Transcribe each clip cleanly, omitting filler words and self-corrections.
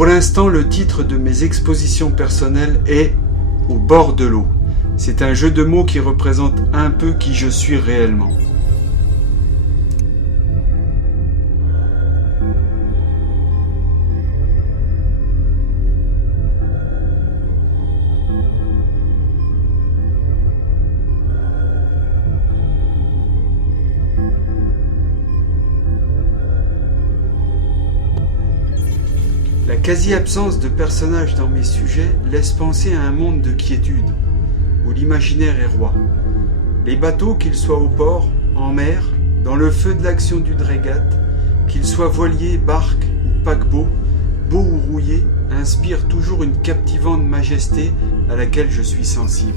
Pour l'instant, le titre de mes expositions personnelles est « Au bord de l'eau ». C'est un jeu de mots qui représente un peu qui je suis réellement. La quasi-absence de personnages dans mes sujets laisse penser à un monde de quiétude, où l'imaginaire est roi. Les bateaux, qu'ils soient au port, en mer, dans le feu de l'action d'une régate, qu'ils soient voiliers, barques ou paquebots, beaux ou rouillés, inspirent toujours une captivante majesté à laquelle je suis sensible.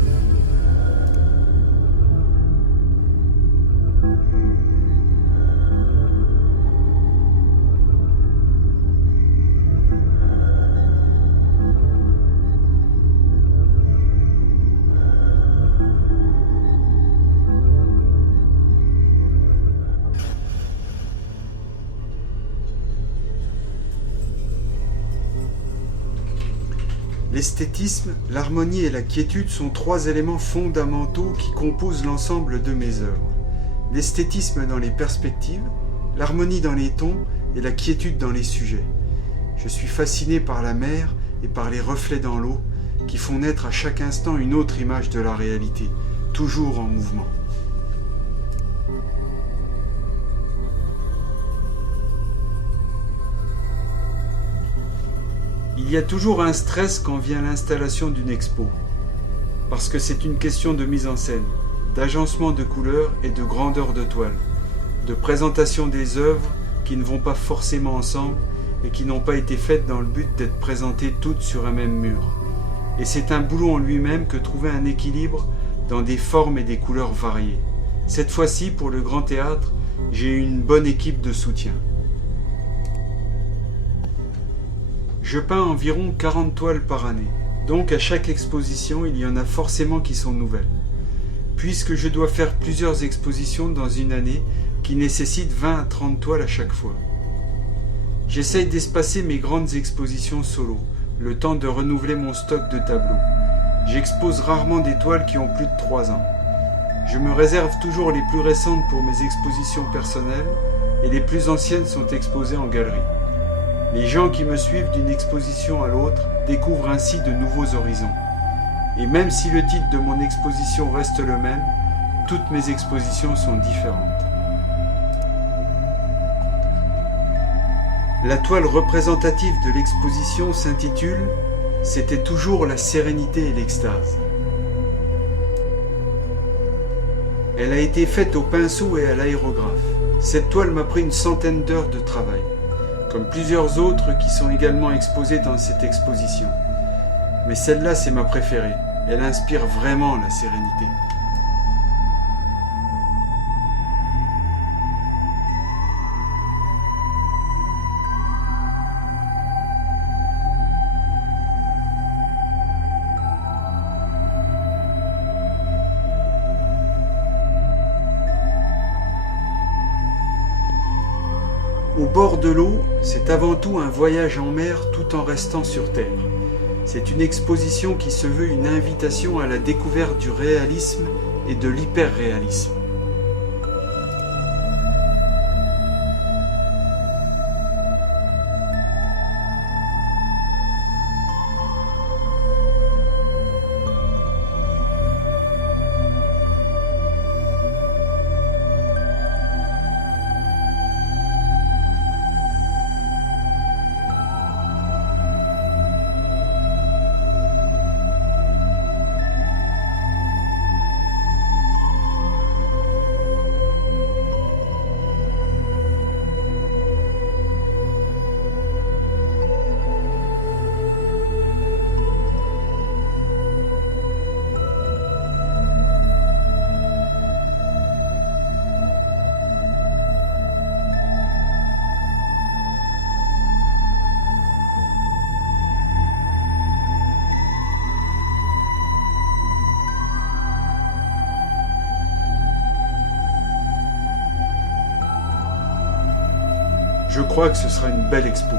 L'esthétisme, l'harmonie et la quiétude sont trois éléments fondamentaux qui composent l'ensemble de mes œuvres. L'esthétisme dans les perspectives, l'harmonie dans les tons et la quiétude dans les sujets. Je suis fasciné par la mer et par les reflets dans l'eau qui font naître à chaque instant une autre image de la réalité, toujours en mouvement. Il y a toujours un stress quand vient l'installation d'une expo, parce que c'est une question de mise en scène, d'agencement de couleurs et de grandeur de toile, de présentation des œuvres qui ne vont pas forcément ensemble et qui n'ont pas été faites dans le but d'être présentées toutes sur un même mur. Et c'est un boulot en lui-même que trouver un équilibre dans des formes et des couleurs variées. Cette fois-ci, pour le Grand Théâtre, j'ai eu une bonne équipe de soutien. Je peins environ 40 toiles par année, donc à chaque exposition, il y en a forcément qui sont nouvelles. Puisque je dois faire plusieurs expositions dans une année qui nécessitent 20 à 30 toiles à chaque fois. J'essaye d'espacer mes grandes expositions solo, le temps de renouveler mon stock de tableaux. J'expose rarement des toiles qui ont plus de 3 ans. Je me réserve toujours les plus récentes pour mes expositions personnelles et les plus anciennes sont exposées en galerie. Les gens qui me suivent d'une exposition à l'autre découvrent ainsi de nouveaux horizons. Et même si le titre de mon exposition reste le même, toutes mes expositions sont différentes. La toile représentative de l'exposition s'intitule « C'était toujours la sérénité et l'extase ». Elle a été faite au pinceau et à l'aérographe. Cette toile m'a pris une centaine d'heures de travail, comme plusieurs autres qui sont également exposées dans cette exposition. Mais celle-là, c'est ma préférée. Elle inspire vraiment la sérénité. Au bord de l'eau, c'est avant tout un voyage en mer tout en restant sur terre. C'est une exposition qui se veut une invitation à la découverte du réalisme et de l'hyperréalisme. Je crois que ce sera une belle expo.